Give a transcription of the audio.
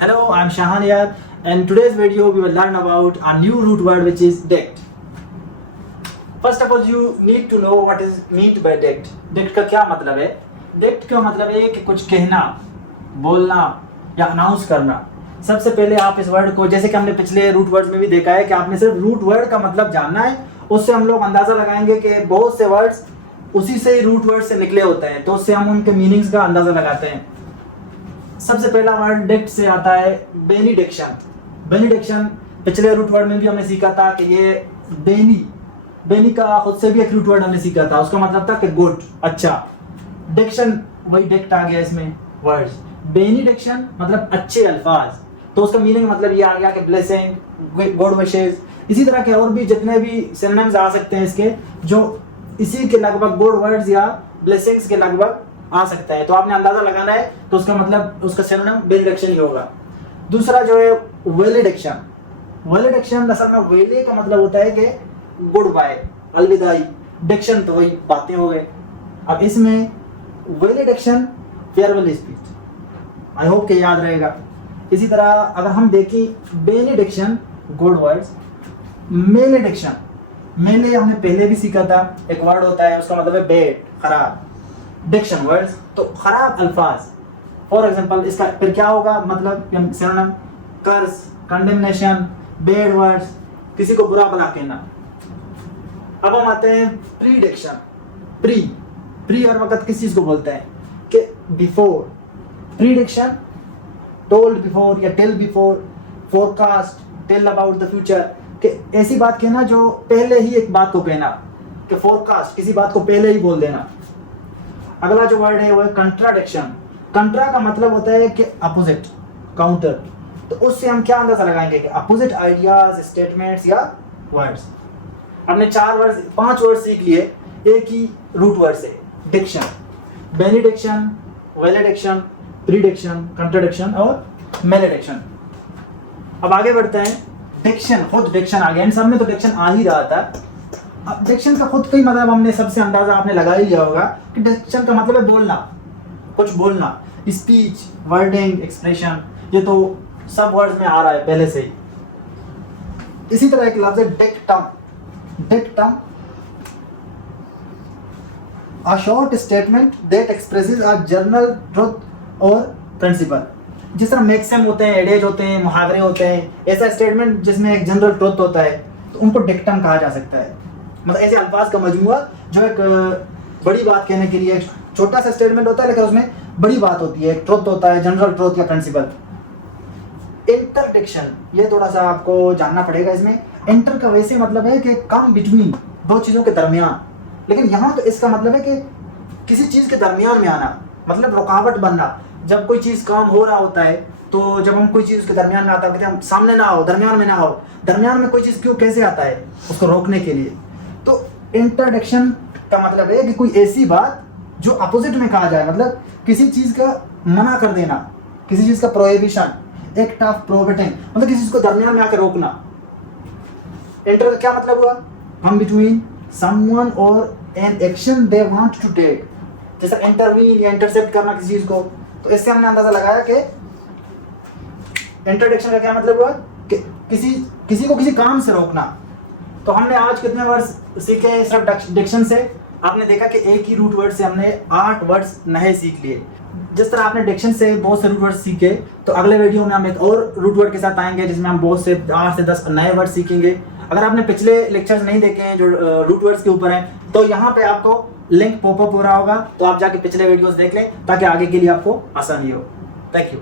Hello, I'm Shahan here, and today's video we will learn about a new root word which is dect. First of all, you need to know what is meant by dect. Dect का क्या मतलब है? Dect का मतलब है कि कुछ कहना, बोलना या अनाउंस करना. सबसे पहले आप इस वर्ड को, जैसे कि हमने पिछले रूट वर्ड्स में भी देखा है कि आपने सिर्फ रूट वर्ड का मतलब जानना है, उससे हम लोग अंदाजा लगाएंगे कि बहुत से वर्ड्स उसी से ही रूट वर्ड से निकले होते हैं, तो उससे हम उनके मीनिंग्स का अंदाजा लगाते हैं. सबसे पहला वर्ड डेक्ट से आता है बेनिडिक्शन. बेनिडिक्शन पिछले रूट वर्ड में भी हमने सीखा था कि ये बेनी का खुद से भी एक रूट वर्ड हमने सीखा था, उसका मतलब था कि गुड, अच्छा. डिक्शन वही डेक्ट आ गया इसमें वर्ड्स. बेनिडिक्शन मतलब अच्छे अल्फाज, तो उसका मीनिंग मतलब ये आ गया कि ब्लेसिंग, गुड विशेस. इसी तरह के और भी जितने भी सिनोनिम्स आ सकते हैं इसके, जो इसी के लगभग गुड वर्ड्स या ब्लेसिंग्स के लगभग आ सकता है, तो आपने अंदाजा लगाना है, तो उसका मतलब उसका सिनोनिम बेनिडिक्शन ही होगा. दूसरा जो है वेलिडिक्शन. वेलिडिक्शन असल में वेले का मतलब होता है कि गुड बाय, अलविदाई. डिक्शन तो वही बातें हो गए. अब इसमें वेलिडिक्शन फेयरवेल स्पीच, आई होप कि याद रहेगा. इसी तरह अगर हम देखें बेनिडिक्शन गुड वर्ड्स, मेलेडिक्शन, मेले हमने पहले भी सीखा था, एक वर्ड होता है उसका मतलब है बैड, खराब. डिक्शन वर्ड्स तो खराब अल्फाज. फॉर एग्जांपल इसका फिर क्या होगा मतलब सिनोनिम कर्स, कंडेमनेशन, बैड वर्ड्स, किसी को बुरा भला कहना. अब हम आते हैं प्रीडिक्शन. प्री हर वक्त किस चीज को बोलते हैं कि बिफोर. प्रीडिक्शन टोल्ड बिफोर या tell before. Forecast, tell about the future, कि ऐसी बात कहना जो पहले ही एक बात को कहना, कि फोरकास्ट किसी बात को पहले ही बोल देना. अगला जो वर्ड है वो है कंट्राडिक्शन. कंट्रा का मतलब होता है कि अपोजिट, काउंटर. तो उससे हम क्या अंदाजा लगाएंगे कि अपोजिट आइडियाज, स्टेटमेंट्स या वर्ड्स. हमने 5 वर्ड सीख लिए एक ही रूट वर्ड से. डिक्शन, बेनिडिक्शन, वेलिडिक्शन, प्रीडिक्शन, कंट्राडिक्शन और मेलेडिक्शन. अब आगे बढ़ते हैं. डिक्शन, खुद डिक्शन आ गया. इन सब में तो डिक्शन आ ही रहा था. अब डिक्शन का खुद का ही मतलब हमने सबसे अंदाजा आपने लगा ही लिया होगा कि डिक्शन का मतलब है बोलना, कुछ बोलना. स्पीच, वर्डिंग, एक्सप्रेशन, ये तो सब वर्ड्स में आ रहा है पहले से ही. इसी तरह एक लफ्ज है dictum. Dictum a short statement that expresses a general truth और प्रिंसिपल. जिस तरह मैक्सिम होते हैं, एडेज होते हैं, मुहावरे होते हैं, ऐसा स्टेटमेंट जिसमें एक जनरल ट्रुथ होता है, तो उनको डिक्टम कहा जा सकता है. मतलब ऐसे अल्फाज का मजमूआ जो एक बड़ी बात कहने के लिए, एक छोटा सा स्टेटमेंट होता है लेकिन उसमें बड़ी बात होती है, ट्रुथ होता है, जनरल ट्रुथ या प्रिंसिपल. इंटरडिक्शन, ये थोड़ा सा आपको जानना पड़ेगा. इसमें इंटर का वैसे मतलब है कि कम बिटवीन, दो चीज़ों के दरमियान, लेकिन यहाँ तो इसका मतलब है कि किसी चीज़ के दरमियान में आना, मतलब रुकावट बनना. जब कोई चीज़ काम हो रहा होता है, तो जब हम कोई चीज़ उसके दरमियान में आता है, हम सामने ना हो, दरमियान में ना हो. दरमियान में कोई चीज़ क्यों कैसे आता है, उसको रोकने के लिए. तो इंटरडिक्शन का मतलब है कि कोई ऐसी बात जो अपोजिट में कहा जाए, मतलब किसी चीज़ का मना कर देना, किसी चीज़ का प्रोहिबिशन, एक्ट ऑफ प्रोहिबिटिंग, मतलब किसी चीज़ को दरमियान में आकर रोकना. इंटर का क्या मतलब हुआ? कम बिटवीन समवन और an action they want to take, जैसा इंटरवीन या इंटरसेप्ट करना किसी चीज़ को. तो इससे हमने अंदाजा लगाया कि इंटरडिक्शन का क्या मतलब हुआ कि किसी को किसी काम से रोकना. तो हमने आज कितने वर्ड्स सीखे सिर्फ डिक्शन से? आपने देखा कि एक ही रूट वर्ड से हमने 8 वर्ड्स नए सीख लिए. जिस तरह आपने डिक्शन से बहुत से रूट वर्ड सीखे, तो अगले वीडियो में हम एक और रूट वर्ड के साथ आएंगे जिसमें हम बहुत से 8 से 10 नए वर्ड सीखेंगे. अगर आपने पिछले लेक्चर्स नहीं देखे हैं जो रूट वर्ड्स के ऊपर हैं, तो यहाँ पे आपको लिंक पॉपअप हो रहा होगा, तो आप जाके पिछले वीडियोस देख लें ताकि आगे के लिए आपको आसानी हो. Thank you.